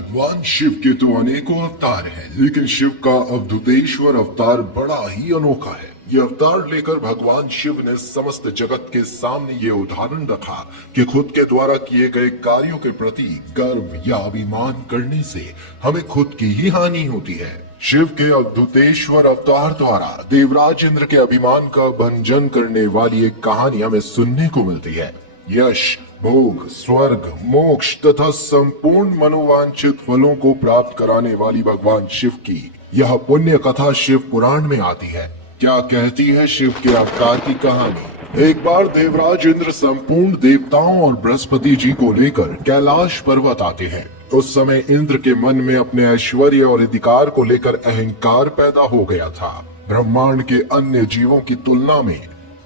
भगवान शिव के तो अनेकों अवतार हैं, लेकिन शिव का अवधूतेश्वर अवतार बड़ा ही अनोखा है। ये अवतार लेकर भगवान शिव ने समस्त जगत के सामने ये उदाहरण रखा कि खुद के द्वारा किए गए कार्यों के प्रति गर्व या अभिमान करने से हमें खुद की ही हानि होती है। शिव के अवधूतेश्वर अवतार द्वारा देवराज इंद्र के अभिमान का भंजन करने वाली एक कहानी हमें सुनने को मिलती है। यश, भोग, स्वर्ग, मोक्ष तथा संपूर्ण मनोवांछित फलों को प्राप्त कराने वाली भगवान शिव की यह पुण्य कथा शिव पुराण में आती है। क्या कहती है शिव के अवतार की कहानी। एक बार देवराज इंद्र संपूर्ण देवताओं और बृहस्पति जी को लेकर कैलाश पर्वत आते हैं। उस समय इंद्र के मन में अपने ऐश्वर्य और अधिकार को लेकर अहंकार पैदा हो गया था। ब्रह्मांड के अन्य जीवों की तुलना में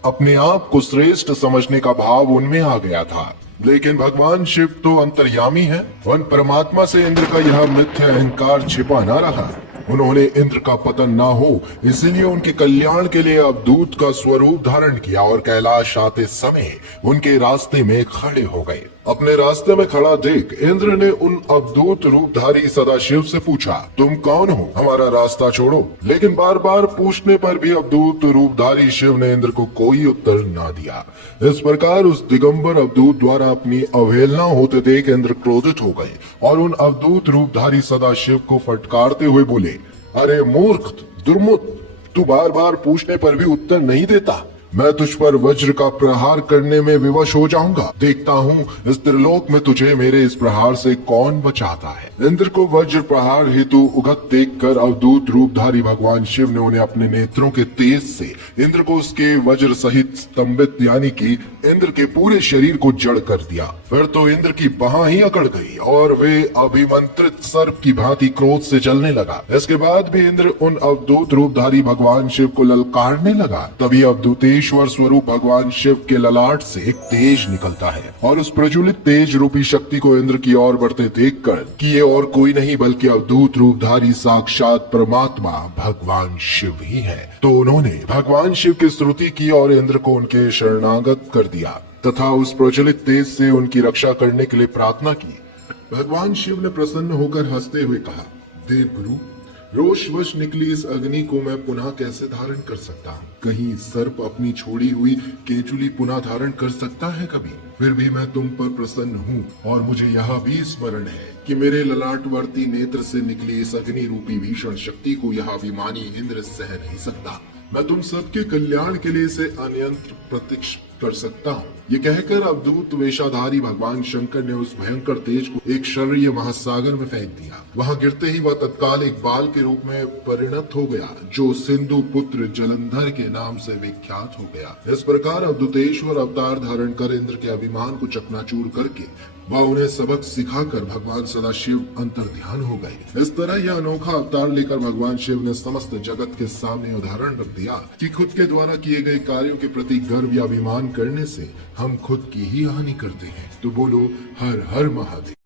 अपने आप को श्रेष्ठ समझने का भाव उनमें आ गया था। लेकिन भगवान शिव तो अंतर्यामी है। उन परमात्मा से इंद्र का यह मिथ्या अहंकार छिपा न रहा। उन्होंने इंद्र का पतन ना हो इसीलिए उनके कल्याण के लिए अवधूत का स्वरूप धारण किया और कैलाश आते समय उनके रास्ते में खड़े हो गए। अपने रास्ते में खड़ा देख इंद्र ने उन अवधूत रूपधारी सदाशिव से पूछा, तुम कौन हो, हमारा रास्ता छोड़ो। लेकिन बार बार पूछने पर भी अवधूत रूपधारी शिव ने इंद्र को कोई उत्तर ना दिया। इस प्रकार उस दिगंबर अवधूत द्वारा अपनी अवहेलना होते देख इंद्र क्रोधित हो गए और उन अवधूत रूपधारी सदाशिव को फटकारते हुए बोले, अरे मूर्ख, दुर्मुख, तू बार बार पूछने पर भी उत्तर नहीं देता। मैं तुझ पर वज्र का प्रहार करने में विवश हो जाऊंगा। देखता हूँ इस त्रिलोक में तुझे मेरे इस प्रहार से कौन बचाता है। इंद्र को वज्र प्रहार हेतु उगत देखकर अवधूत रूपधारी भगवान शिव ने उन्हें अपने नेत्रों के तेज से इंद्र को उसके वज्र सहित स्तंभित यानी कि इंद्र के पूरे शरीर को जड़ कर दिया। फिर तो इंद्र की बाह ही अकड़ गई और वे अभिमंत्रित सर्प की भांति क्रोध से चलने लगा। इसके बाद भी इंद्र उन अवधूत रूपधारी भगवान शिव को ललकारने लगा। तभी अवधूतेश्वर स्वरूप भगवान शिव के ललाट से एक तेज निकलता है और उस प्रज्वलित तेज रूपी शक्ति को इंद्र की ओर बढ़ते देखकर कि ये और कोई नहीं बल्कि अवधूत रूपधारी साक्षात परमात्मा भगवान शिव ही है, तो उन्होंने भगवान शिव की स्तुति की और इंद्र को उनके शरणागत कर दिया तथा उस प्रज्वलित तेज से उनकी रक्षा करने के लिए प्रार्थना की। भगवान शिव ने प्रसन्न होकर हंसते हुए कहा, देव गुरु, रोषवश निकली इस अग्नि को मैं पुनः कैसे धारण कर सकता हूँ? कहीं सर्प अपनी छोड़ी हुई केचुली पुनः धारण कर सकता है कभी? फिर भी मैं तुम पर प्रसन्न हूँ और मुझे यह भी स्मरण है कि मेरे ललाटवर्ती नेत्र से निकली इस अग्नि रूपी भीषण शक्ति को यह अभिमानी इंद्र सह नहीं सकता। मैं तुम सबके कल्याण के लिए इसे अनियंत्र प्रत्यक्ष कर सकता हूँ। ये कहकर अवधूत वेशाधारी भगवान शंकर ने उस भयंकर तेज को एक शरय महासागर में फेंक दिया। वहां गिरते ही वह तत्काल एक बाल के रूप में परिणत हो गया जो सिंधु पुत्र जलंधर के नाम से विख्यात हो गया। इस प्रकार अवधूतेश्वर अवतार धारण कर इंद्र के अभिमान को चकनाचूर करके वह उन्हें सबक सिखाकर भगवान सदाशिव अंतर ध्यान हो गए। इस तरह यह अनोखा अवतार लेकर भगवान शिव ने समस्त जगत के सामने उदाहरण रख दिया कि खुद के द्वारा किए गए कार्यों के प्रति गर्व या अभिमान करने से हम खुद की ही हानि करते हैं। तो बोलो हर हर महादेव।